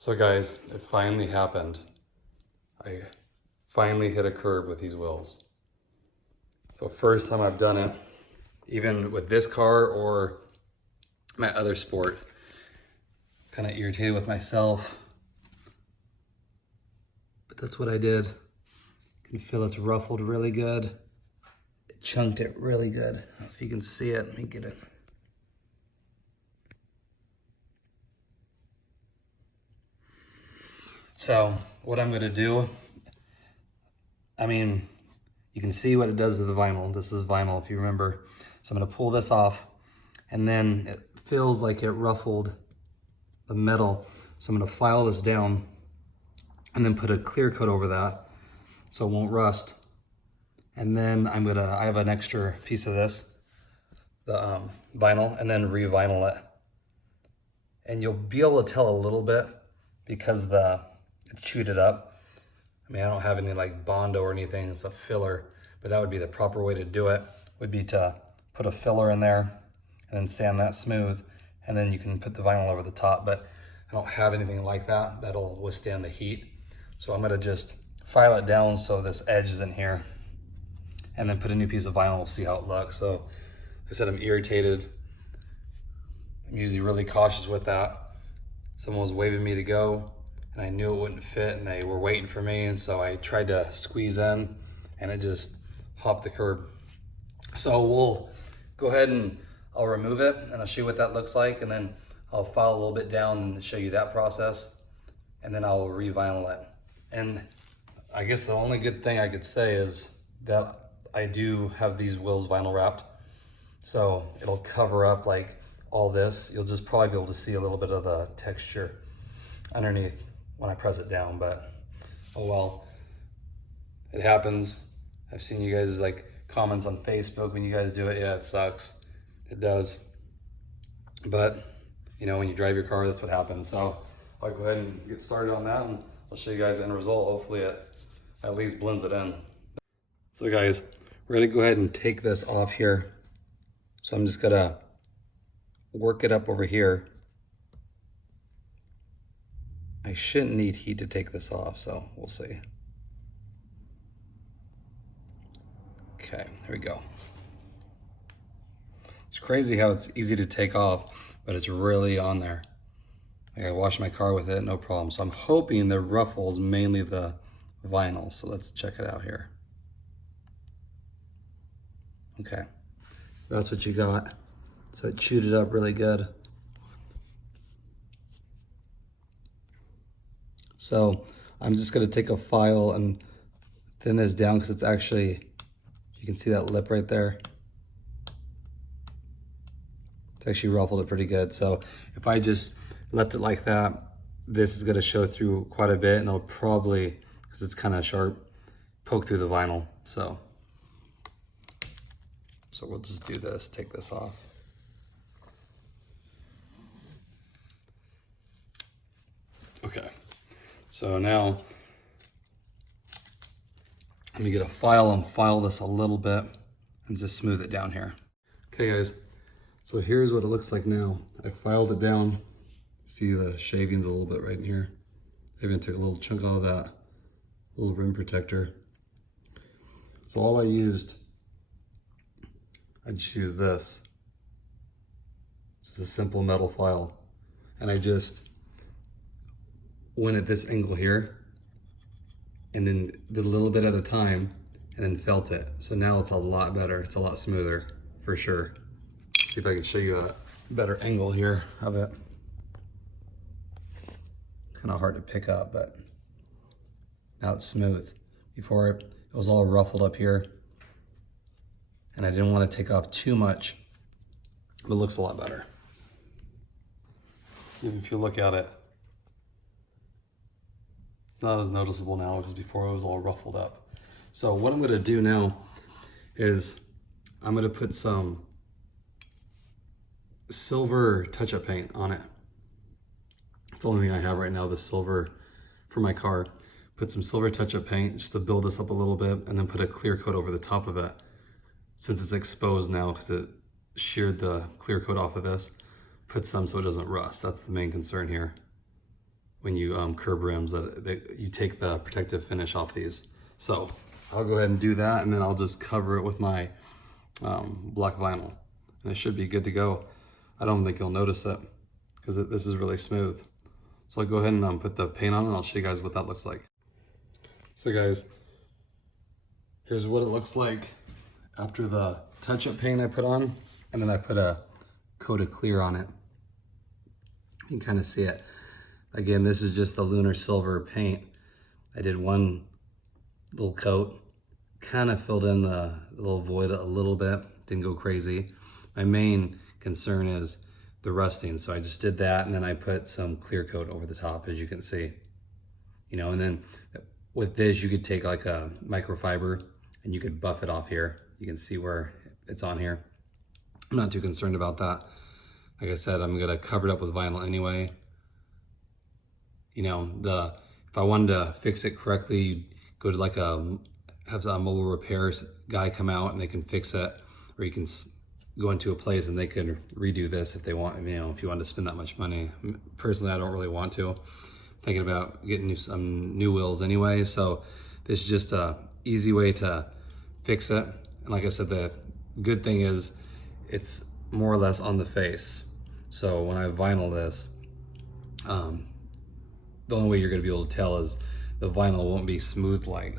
So guys, it finally happened. I finally hit a curb with these wheels. So first time I've done it, even with this car or my other sport. Kind of irritated with myself, but that's what I did. You can feel it's ruffled really good. It chunked it really good. I don't know if you can see it, let me get it. So what I'm gonna do, you can see what it does to the vinyl. This is vinyl, if you remember. So I'm gonna pull this off, and then it feels like it ruffled the metal. So I'm gonna file this down and then put a clear coat over that so it won't rust. And then I have an extra piece of this, the vinyl, and then re-vinyl it. And you'll be able to tell a little bit because it chewed it up. I don't have any like Bondo or anything, it's a filler, but that would be the proper way to do it, would be to put a filler in there and then sand that smooth, and then you can put the vinyl over the top, but I don't have anything like that that'll withstand the heat. So I'm gonna just file it down so this edge is in here, and then put a new piece of vinyl, we'll see how it looks. So like I said, I'm irritated. I'm usually really cautious with that. Someone was waving me to go, and I knew it wouldn't fit, and they were waiting for me, and so I tried to squeeze in, and it just hopped the curb. So we'll go ahead and I'll remove it, and I'll show you what that looks like, and then I'll file a little bit down and show you that process, and then I'll re-vinyl it. And I guess the only good thing I could say is that I do have these wheels vinyl wrapped, so it'll cover up like all this. You'll just probably be able to see a little bit of the texture underneath when I press it down, but oh well, it happens. I've seen you guys like comments on Facebook when you guys do it. Yeah, it sucks. It does. But you know, when you drive your car, that's what happens. So I'll go ahead and get started on that, and I'll show you guys the end result. Hopefully it at least blends it in. So guys, we're gonna go ahead and take this off here. So I'm just gonna work it up over here. I shouldn't need heat to take this off, so we'll see. Okay, here we go. It's crazy how it's easy to take off, but it's really on there. I washed my car with it, no problem. So I'm hoping the ruffle is mainly the vinyl. So let's check it out here. Okay, that's what you got. So it chewed it up really good. So I'm just gonna take a file and thin this down because it's actually, you can see that lip right there. It's actually ruffled it pretty good. So if I just left it like that, this is gonna show through quite a bit, and it'll probably, because it's kind of sharp, poke through the vinyl. So we'll just do this, take this off. Okay, so now let me get a file and file this a little bit and just smooth it down here. Okay guys, so here's what it looks like now. I filed it down. See the shavings a little bit right in here. I even took a little chunk out of that little rim protector. So all I just used this. It's a simple metal file. And I just went at this angle here, and then did a little bit at a time, and then felt it. So now it's a lot better. It's a lot smoother, for sure. Let's see if I can show you a better angle here of it. Kind of hard to pick up, but now it's smooth. Before it was all ruffled up here, and I didn't want to take off too much, but it looks a lot better. Even if you look at it, it's not as noticeable now because before it was all ruffled up. So what I'm gonna do now is I'm gonna put some silver touch-up paint on it. It's the only thing I have right now, the silver for my car. Put some silver touch-up paint just to build this up a little bit, and then put a clear coat over the top of it. Since it's exposed now, because it sheared the clear coat off of this, put some so it doesn't rust. That's the main concern here. when you curb rims, that you take the protective finish off these. So I'll go ahead and do that, and then I'll just cover it with my black vinyl, and it should be good to go. I don't think you'll notice it because this is really smooth. So I'll go ahead and put the paint on, and I'll show you guys what that looks like. So guys, here's what it looks like after the touch-up paint I put on, and then I put a coat of clear on it. You can kind of see it. Again, this is just the Lunar Silver paint. I did one little coat, kind of filled in the little void a little bit, didn't go crazy. My main concern is the rusting, so I just did that, and then I put some clear coat over the top, as you can see. You know, and then with this, you could take like a microfiber and you could buff it off here. You can see where it's on here. I'm not too concerned about that. Like I said, I'm gonna cover it up with vinyl anyway. You know, if I wanted to fix it correctly, you'd go to like have a mobile repair guy come out and they can fix it, or you can go into a place and they can redo this if they want, you know, if you want to spend that much money. Personally, I don't really want to. I'm thinking about getting some new wheels anyway, so this is just a easy way to fix it. And like I said, the good thing is it's more or less on the face. So when I vinyl this, the only way you're gonna be able to tell is the vinyl won't be smooth like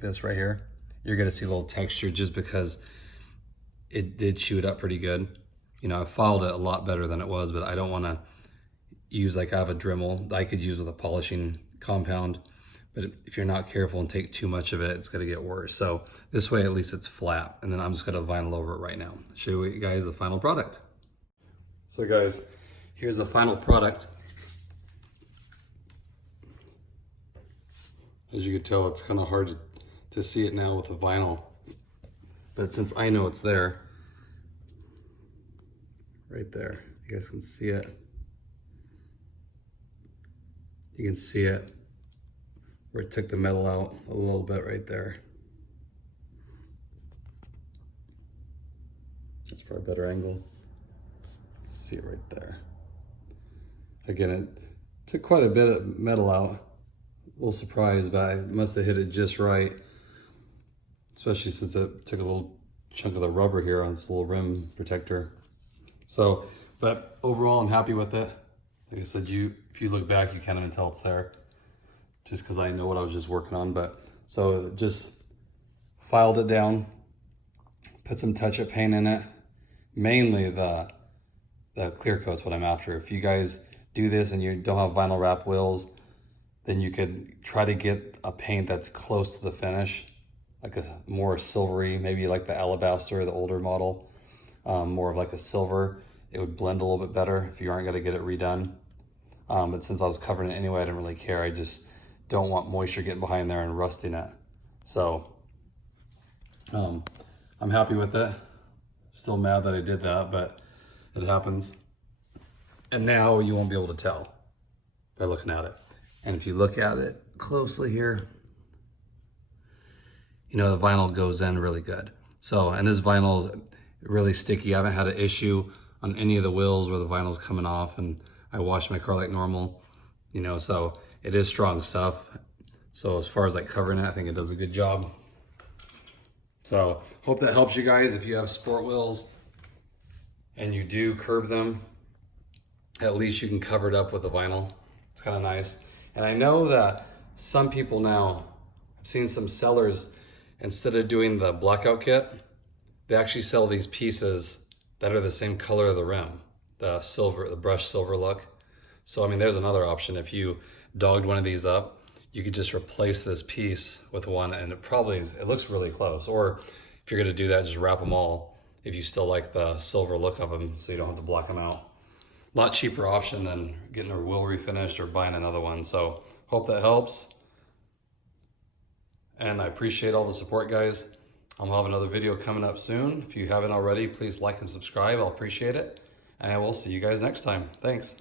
this right here. You're gonna see a little texture just because it did chew it up pretty good. You know, I filed it a lot better than it was, but I don't wanna use like I have a Dremel that I could use with a polishing compound. But if you're not careful and take too much of it, it's gonna get worse. So this way, at least it's flat. And then I'm just gonna vinyl over it right now. Show you guys the final product. So guys, here's the final product. As you can tell, it's kind of hard to see it now with the vinyl. But since I know it's there, right there, you guys can see it. You can see it where it took the metal out a little bit right there. That's probably a better angle. See it right there. Again, it took quite a bit of metal out. A little surprised, but I must have hit it just right. Especially since it took a little chunk of the rubber here on this little rim protector. So, but overall I'm happy with it. Like I said, if you look back, you can't even tell it's there, just because I know what I was just working on. But so just filed it down, put some touch-up paint in it. Mainly the clear coat's what I'm after. If you guys do this and you don't have vinyl wrap wheels, then you could try to get a paint that's close to the finish, like a more silvery, maybe like the Alabaster, the older model, more of like a silver. It would blend a little bit better if you aren't gonna get it redone. But since I was covering it anyway, I didn't really care. I just don't want moisture getting behind there and rusting it. So I'm happy with it. Still mad that I did that, but it happens. And now you won't be able to tell by looking at it. And if you look at it closely here, you know, the vinyl goes in really good. So, and this vinyl is really sticky. I haven't had an issue on any of the wheels where the vinyl's coming off, and I wash my car like normal, you know, so it is strong stuff. So as far as like covering it, I think it does a good job. So hope that helps you guys. If you have sport wheels and you do curb them, at least you can cover it up with the vinyl. It's kind of nice. And I know that some people now, I've seen some sellers, instead of doing the blackout kit, they actually sell these pieces that are the same color of the rim, the silver, the brushed silver look. So I mean, there's another option. If you dogged one of these up, you could just replace this piece with one, and it looks really close. Or if you're gonna do that, just wrap them all, if you still like the silver look of them, so you don't have to block them out. A lot cheaper option than getting a wheel refinished or buying another one. So hope that helps. And I appreciate all the support, guys. I'll have another video coming up soon. If you haven't already, please like and subscribe. I'll appreciate it. And I will see you guys next time. Thanks.